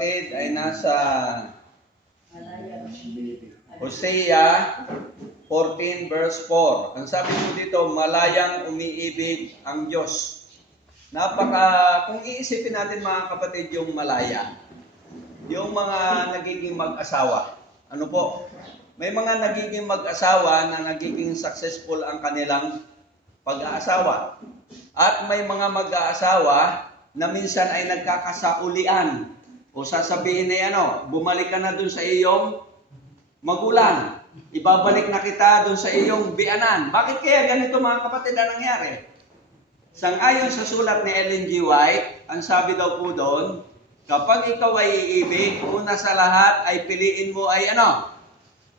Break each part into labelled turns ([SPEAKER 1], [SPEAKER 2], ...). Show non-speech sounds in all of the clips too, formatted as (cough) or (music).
[SPEAKER 1] kapatid ay nasa Hosea 14 verse 4. Ang sabi mo dito, malayang umiibig ang Diyos. Napaka, kung iisipin natin mga kapatid yung malaya, yung mga nagiging mag-asawa. Ano po? May mga nagiging mag-asawa na nagiging successful ang kanilang pag-aasawa. At may mga mag-aasawa na minsan ay nagkakasaulian o sasabihin na ano, bumalik ka na dun sa iyong magulang. Ibabalik na kita dun sa iyong bianan. Bakit kaya ganito mga kapatid ang nangyari? Sang-ayon sa sulat ni Ellen G. White, ang sabi daw po doon, kapag ikaw ay iibig, una sa lahat ay piliin mo ay ano?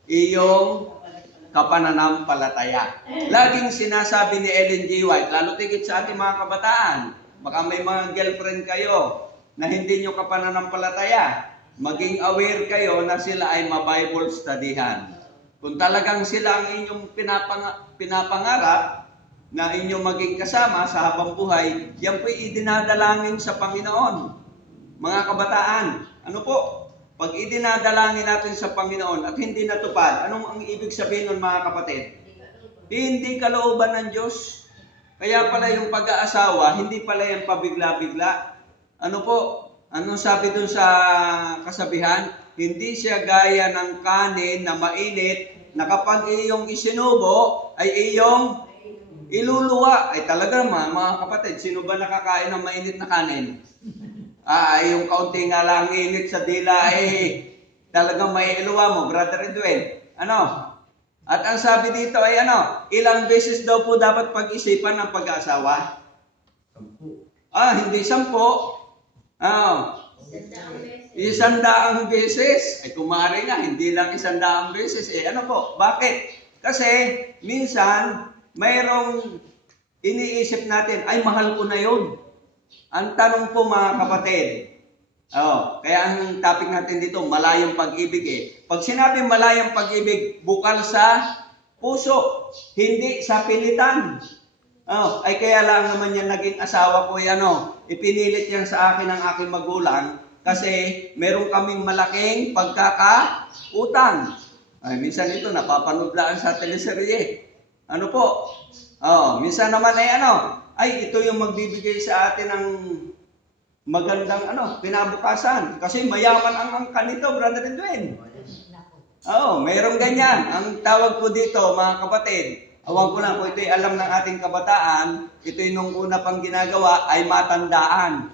[SPEAKER 1] Iyong kapananampalataya. Laging sinasabi ni Ellen G. White, lalo tigit sa ating mga kabataan, baka may mga girlfriend kayo na hindi nyo kapananampalataya, maging aware kayo na sila ay ma-Bible studyhan. Kung talagang sila ang inyong pinapang, pinapangarap na inyong maging kasama sa habang buhay, yan po'y idinadalangin sa Panginoon. Mga kabataan, ano po? Pag idinadalangin natin sa Panginoon at hindi natupad, anong ang ibig sabihin nun mga kapatid? Hindi kalooban ng Diyos. Kaya pala yung pag-aasawa, hindi pala yung pabigla-bigla. Ano po? Anong sabi dun sa kasabihan? Hindi siya gaya ng kanin na mainit na kapag iyong isinubo ay iyong iluluwa. Ay talaga naman, mga kapatid, sino ba nakakain ng mainit na kanin? Ah, yung kaunti nga lang init sa dila, eh, talagang may iluwa mo, Brother Edwin. Ano? At ang sabi dito ay ano, ilang beses daw po dapat pag-isipan ng pag-aasawa? Ah, hindi sampo. Ah, isang daang beses. Ay kumari nga, hindi lang isang daang beses. Eh ano po, bakit? Kasi minsan, mayroong iniisip natin, ay mahal ko na yun. Ang tanong po mga kapatid, oh, kaya ang topic natin dito, malayang pag-ibig eh. Pag sinabi malayang pag-ibig, bukal sa puso, hindi sa pilitan. Oh, ay kaya lang naman yan naging asawa ko yan, ano, ipinilit yan sa akin ng aking magulang kasi meron kaming malaking pagkakautang. Ay, minsan ito napapanood lang sa teleserye. Ano po? Oh, minsan naman ay ano, ay ito yung magbibigay sa atin ng magandang ano, pinabukasan. Kasi mayaman ang angka nito, Brother Edwin. Oo, mayroong ganyan. Ang tawag po dito, mga kapatid, awan ko lang kung ito'y alam ng ating kabataan, ito'y nung una pang ginagawa ay matandaan.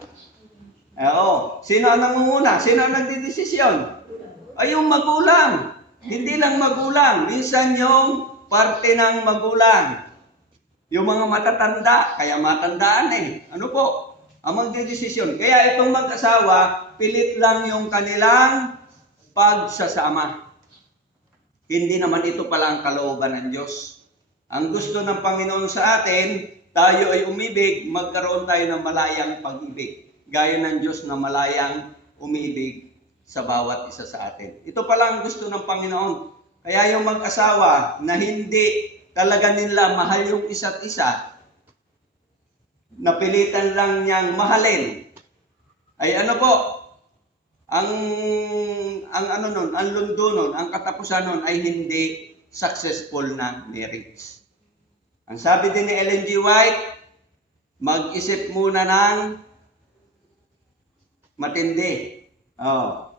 [SPEAKER 1] Oo. Sino ang nangunguna? Sino ang nagdidesisyon? Ay yung magulang. Hindi lang magulang. Minsan yung parte ng magulang. Yung mga matatanda, kaya matandaan eh. Ano po? Ang magdidesisyon. Kaya itong mag-asawa, pilit lang yung kanilang pagsasama. Hindi naman ito pala ang kalooban ng Diyos. Ang gusto ng Panginoon sa atin, tayo ay umibig, magkaroon tayo ng malayang pag-ibig. Gaya ng Diyos na malayang umibig sa bawat isa sa atin. Ito pala ang gusto ng Panginoon. Kaya yung mag-asawa na hindi talaga nila mahal yung isa't isa, napilitan lang niyang mahalin, ay ano po, ang ang ano nun, ang lundo nun, ang katapusan nun ay hindi successful na marriage. Ang sabi din ni Ellen G. White, mag-isip muna ng matindi. Oh.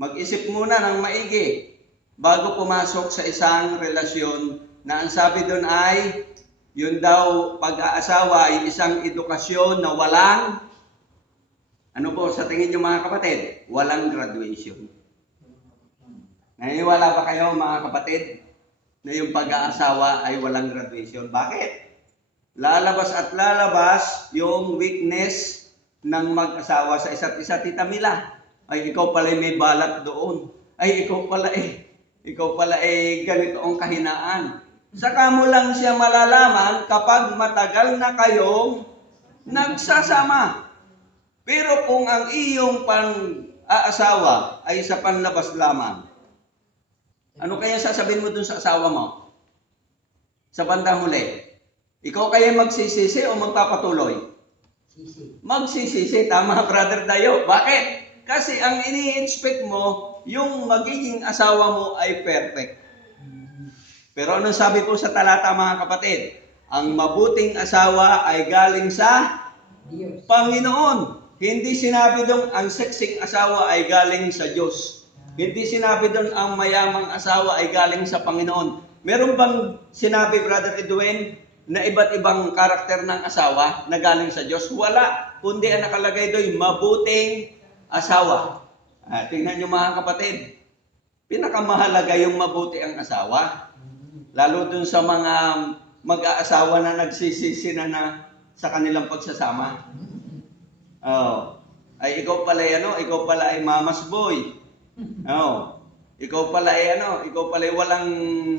[SPEAKER 1] Mag-isip muna ng maigi bago pumasok sa isang relasyon na ang sabi doon ay yun daw pag-aasawa ay isang edukasyon na walang ano po sa tingin niyo mga kapatid? Walang graduation. Naniniwala ba kayo mga kapatid na yung pag-aasawa ay walang graduation? Bakit? Lalabas at lalabas yung weakness ng mag-asawa sa isa't isa. Tita Mila, ay ikaw pala may balat doon. Ay ikaw pala eh, ikaw pala eh ganito ang kahinaan. Saka mo lang siya malalaman kapag matagal na kayong nagsasama. Pero kung ang iyong pang-aasawa ay sa panlabas lamang, ano kaya sasabihin mo dun sa asawa mo? Sa bandang huli. Ikaw kaya magsisisi o magpapatuloy?
[SPEAKER 2] Sisi.
[SPEAKER 1] Magsisisi. Tama, Brother Dayo. Bakit? Kasi ang ini-expect mo, yung magiging asawa mo ay perfect. Pero anong sabi po sa talata mga kapatid? Ang mabuting asawa ay galing sa
[SPEAKER 2] Diyos.
[SPEAKER 1] Panginoon. Hindi sinabi doon ang sexing asawa ay galing sa Diyos. Hindi sinabi doon ang mayamang asawa ay galing sa Panginoon. Meron bang sinabi, Brother Edwin, na iba't ibang karakter ng asawa na galing sa Diyos? Wala. Kundi ang nakalagay doon, mabuting asawa. Ah, tingnan nyo mga kapatid. Pinakamahalaga yung mabuti ang asawa. Lalo dun sa mga mag-aasawa na nagsisisi na, na sa kanilang pagsasama. Oh. Ay ikaw pala ay ano, ikaw pala ay mama's boy. (laughs) Oh. Ikaw pala ay ano, ikaw pala ay walang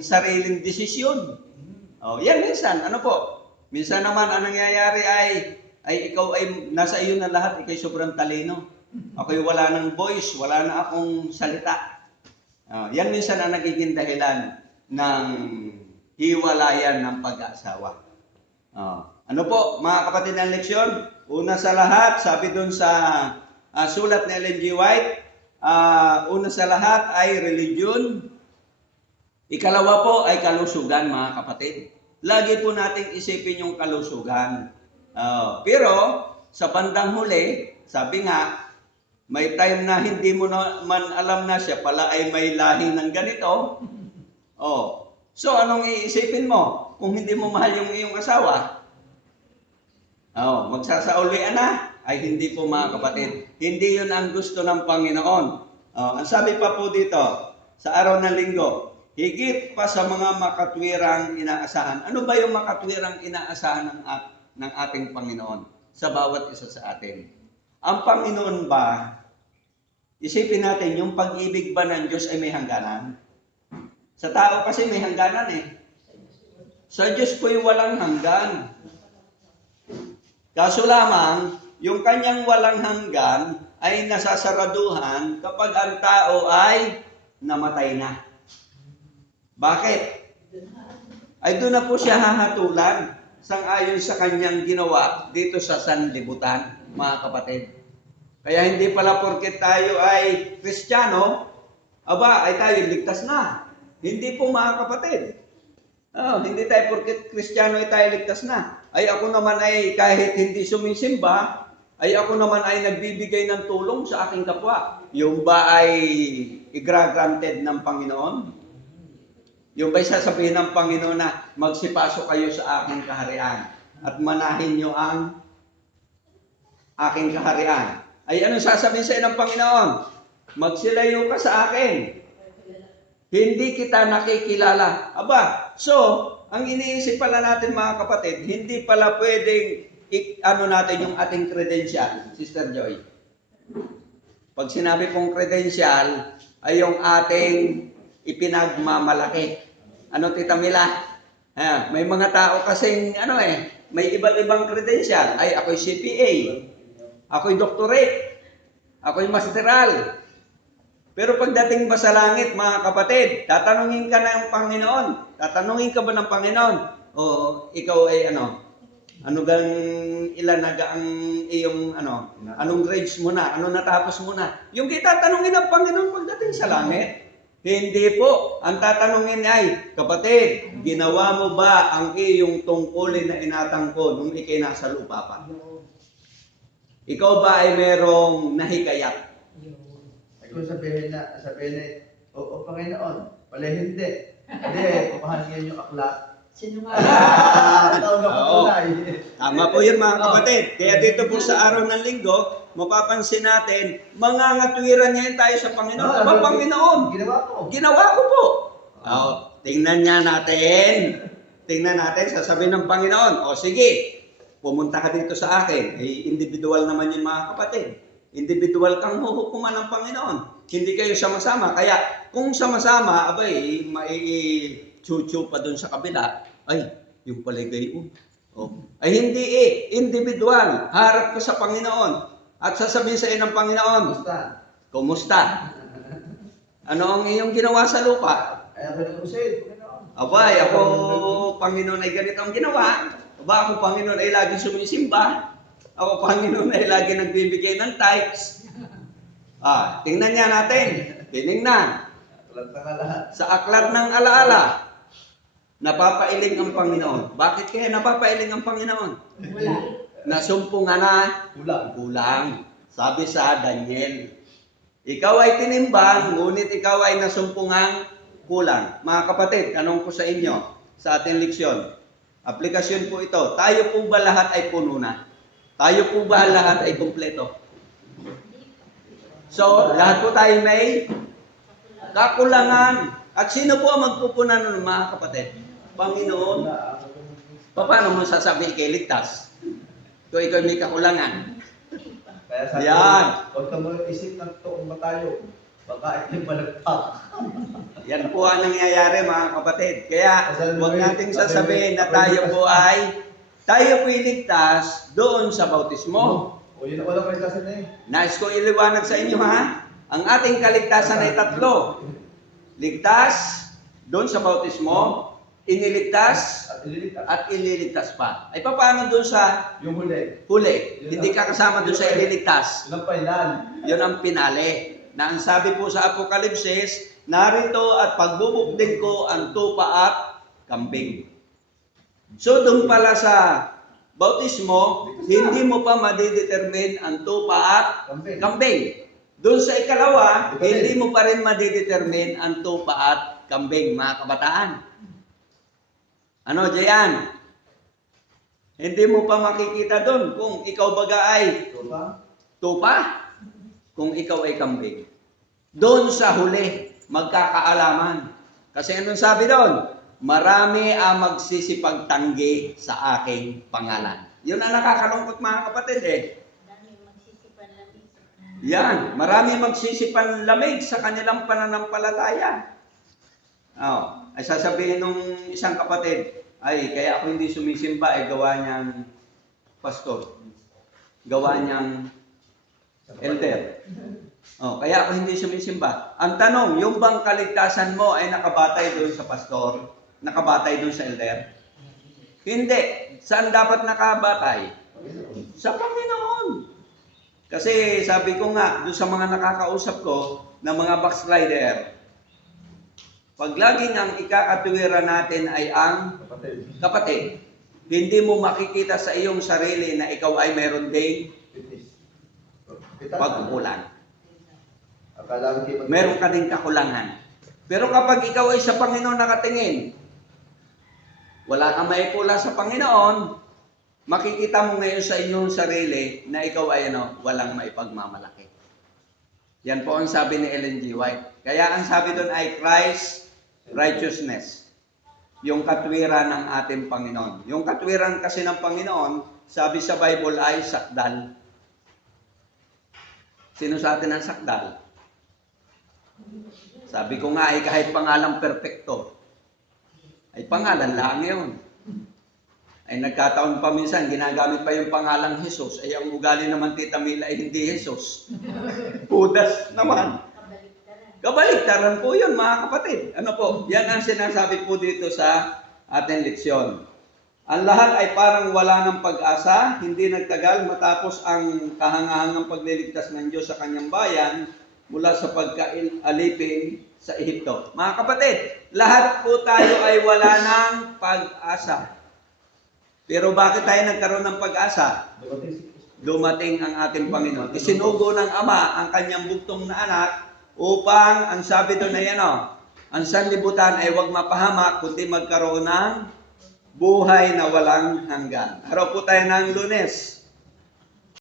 [SPEAKER 1] sariling desisyon. Oh, yan minsan, ano po? Minsan naman ang nangyayari ay ay ikaw ay nasa iyo na lahat, ikay sobrang talino. Ako'y wala ng voice, wala na akong salita. Oh, yan minsan ang nagiging dahilan ng hiwalayan ng pag-aasawa. Oh. Ano po, mga kapatid ng leksyon? Una sa lahat, sabi doon sa ah, sulat ni Ellen G. White, ah, una sa lahat ay religion. Ikalawa po ay kalusugan, mga kapatid. Lagi po nating isipin yung kalusugan. Oh, pero sa bandang huli, sabi nga, may time na hindi mo na man alam na siya pala ay may lahi ng ganito. Oh. So anong iisipin mo kung hindi mo mahal yung iyong asawa? Oh, magsasaulian na ay hindi po mga kapatid. Hindi 'yun ang gusto ng Panginoon. Oh, ang sabi pa po dito sa araw ng linggo, higit pa sa mga makatwirang inaasahan. Ano ba yung makatwirang inaasahan ng at, ng ating Panginoon sa bawat isa sa atin? Ang Panginoon ba Isipin natin, yung pag-ibig ba ng Diyos ay may hangganan? Sa tao kasi may hangganan eh. Sa Diyos po'y walang hanggan. Kaso lamang, yung kanyang walang hanggan ay nasasaraduhan kapag ang tao ay namatay na. Bakit? Ay doon na po siya hahatulan sang-ayon sa kanyang ginawa dito sa sanlibutan, mga kapatid. Kaya hindi pala porket tayo ay Kristiyano, aba, ay tayo ligtas na. Hindi po mga kapatid. Oh, hindi tayo porket Kristiyano ay tayo ligtas na. Ay ako naman ay kahit hindi sumisimba, ay ako naman ay nagbibigay ng tulong sa aking kapwa. Yung ba ay igra-granted ng Panginoon? Yung ba'y sasabihin ng Panginoon na magsipasok kayo sa aking kaharian at manahin nyo ang aking kaharian? Ay anong sasabihin sa ng Panginoon? Magsilayo ka sa akin. Hindi kita nakikilala. Aba, so, ang iniisip pala natin mga kapatid, hindi pala pwedeng i- ano natin yung ating credential, Sister Joy. Pag sinabi kong credential, ay yung ating ipinagmamalaki. Ano, Tita Mila? Ah, may mga tao kasing, ano eh, may iba't ibang credential. Ay, ako'y CPA. Ako'y doctorate. Ako'y masteral. Pero pagdating ba sa langit, mga kapatid, tatanungin ka ng Panginoon. Tatanungin ka ba ng Panginoon? O ikaw ay ano? Ano gang ilan na ang iyong ano? Anong grades mo na? Ano natapos mo na? Yung kitatanungin ng Panginoon pagdating sa langit. Hindi po. Ang tatanungin ay, kapatid, ginawa mo ba ang iyong tungkulin na inatang ko nung ikay nasa lupa pa? Ikaw ba ay merong nahikayat?
[SPEAKER 3] Kung sabihin na, sabihin na, o, o Panginoon, pala hindi. Hindi, papahalingin yung aklat.
[SPEAKER 2] Sino nga?
[SPEAKER 3] Ah,
[SPEAKER 1] Oo. Tama po yun mga kapatid. Kaya dito po sa araw ng linggo, mapapansin natin, mga ngatwiran ngayon tayo sa Panginoon.
[SPEAKER 3] Ah,
[SPEAKER 1] Aba, Panginoon,
[SPEAKER 3] Ginawa ko.
[SPEAKER 1] ginawa ko po. Oh, tingnan niya natin. Tingnan natin, sasabihin ng Panginoon, o sige, pumunta ka dito sa akin. Eh, individual naman yun mga kapatid. Individual kang huhukuman ng Panginoon. Hindi kayo sama-sama. Kaya kung sama-sama, abay, mai-chuchu pa dun sa kabila, ay, yung palay gayon. Oh. Ay hindi eh, individual. Harap ka sa Panginoon. At sasabihin sa iyo ng Panginoon,
[SPEAKER 3] Basta.
[SPEAKER 1] Kumusta? Ano ang iyong ginawa sa lupa?
[SPEAKER 3] Ay, ako nag-usay, Panginoon.
[SPEAKER 1] Abay, ako, Panginoon, ay ganito ang ginawa. Aba, ako, Panginoon, ay lagi sumisimba. Ako, Panginoon, ay lagi nagbibigay ng tithes. Ah, tingnan niya natin.
[SPEAKER 3] Lahat.
[SPEAKER 1] Sa aklat ng alaala, napapailing ang Panginoon. Bakit kaya napapailing ang Panginoon?
[SPEAKER 2] Wala.
[SPEAKER 1] Nasumpungan na
[SPEAKER 3] Kulang.
[SPEAKER 1] kulang. Sabi sa Daniel. Ikaw ay tinimbang, ngunit ikaw ay nasumpungang kulang. Mga kapatid, tanong ko sa inyo sa ating leksyon. Aplikasyon po ito. Tayo po ba lahat ay puno na? Tayo po ba lahat ay kumpleto? So, lahat po tayo may kakulangan. At sino po ang magpupunan nun, mga kapatid? Panginoon. Paano mo sasabihin kay ligtas? Kung ikaw may kakulangan.
[SPEAKER 3] Kaya sabi
[SPEAKER 1] Yan.
[SPEAKER 3] huwag ka muna isip ng toong ba tayo. Baka ito'y malagpak. (laughs)
[SPEAKER 1] Yan po ang nangyayari mga kapatid. Kaya huwag nating sasabihin na tayo po ay tayo po iligtas doon sa bautismo.
[SPEAKER 3] O yun, walang kalikasan na eh.
[SPEAKER 1] Nais ko iliwanag sa inyo ha. Ang ating kaligtasan ay tatlo. Ligtas doon sa bautismo, iniligtas
[SPEAKER 3] At ililigtas.
[SPEAKER 1] at ililigtas pa. Ay paano doon sa
[SPEAKER 3] Yung huli.
[SPEAKER 1] huli? Hindi ka kasama doon sa ililigtas.
[SPEAKER 3] Yun ang final.
[SPEAKER 1] Yun ang pinali. Na ang sabi po sa Apokalipsis, narito at pagbubukdin ko ang tupa at kambing. So doon pala sa bautismo, hindi mo pa madidetermine ang tupa at
[SPEAKER 3] Kambing.
[SPEAKER 1] Doon sa ikalawa, hindi mo pa rin madidetermine ang tupa at kambing, mga kabataan. Ano, Jayan? Hindi mo pa makikita doon kung ikaw baga ay
[SPEAKER 3] ba?
[SPEAKER 1] tupa kung ikaw ay kambing. Doon sa huli, magkakaalaman. Kasi anong sabi doon? Marami ang magsisipagtanggi sa aking pangalan. Yun ang nakakalungkot mga kapatid eh. Yan, marami magsisipan lamig sa kanilang pananampalataya. Oh, ay sasabihin nung isang kapatid, ay kaya ako hindi sumisimba, ay gawa niyang pastor. Gawa niyang elder. Oh, kaya ako hindi sumisimba. Ang tanong, yung bang kaligtasan mo ay nakabatay doon sa pastor? Nakabatay doon sa elder? Hindi. Saan dapat nakabatay? Sa Panginoon. Kasi sabi ko nga, doon sa mga nakakausap ko, na mga backslider, pag laging ang ikakatuwira natin ay ang
[SPEAKER 3] Kapatid.
[SPEAKER 1] kapatid, hindi mo makikita sa iyong sarili na ikaw ay meron ding
[SPEAKER 3] kayo
[SPEAKER 1] Meron ka ding kakulangan. Pero kapag ikaw ay sa Panginoon nakatingin, wala kang maipula sa Panginoon, makikita mo ngayon sa inyong sarili na ikaw ay ano, walang maipagmamalaki. Yan po ang sabi ni Ellen G. White. Kaya ang sabi doon ay Christ righteousness. Yung katwiran ng ating Panginoon. Yung katwiran kasi ng Panginoon, sabi sa Bible ay sakdal. Sino sa atin ang sakdal? Sabi ko nga ay kahit pangalang perfecto, ay pangalan lang yun. Ay nagkataon pa minsan, ginagamit pa yung pangalang Jesus. Ay ang ugali naman tita Mila ay hindi Jesus. (laughs) Judas naman.
[SPEAKER 2] Kabaliktaran
[SPEAKER 1] po yun mga kapatid. Ano po? Yan ang sinasabi po dito sa ating leksyon. Ang lahat ay parang wala ng pag-asa, hindi nagtagal matapos ang kahangahangang pagliligtas ng Diyos sa kanyang bayan mula sa pagkaalipin sa Ehipto. Mga kapatid, lahat po tayo ay wala ng pag-asa. Pero bakit tayo nagkaroon ng pag-asa? Dumating ang ating Panginoon. Isinugo ng Ama ang kanyang bugtong na anak upang, ang sabi doon ay ano, ang sanlibutan ay huwag mapahamak, kundi magkaroon ng buhay na walang hanggan. Araw po tayo ng lunes.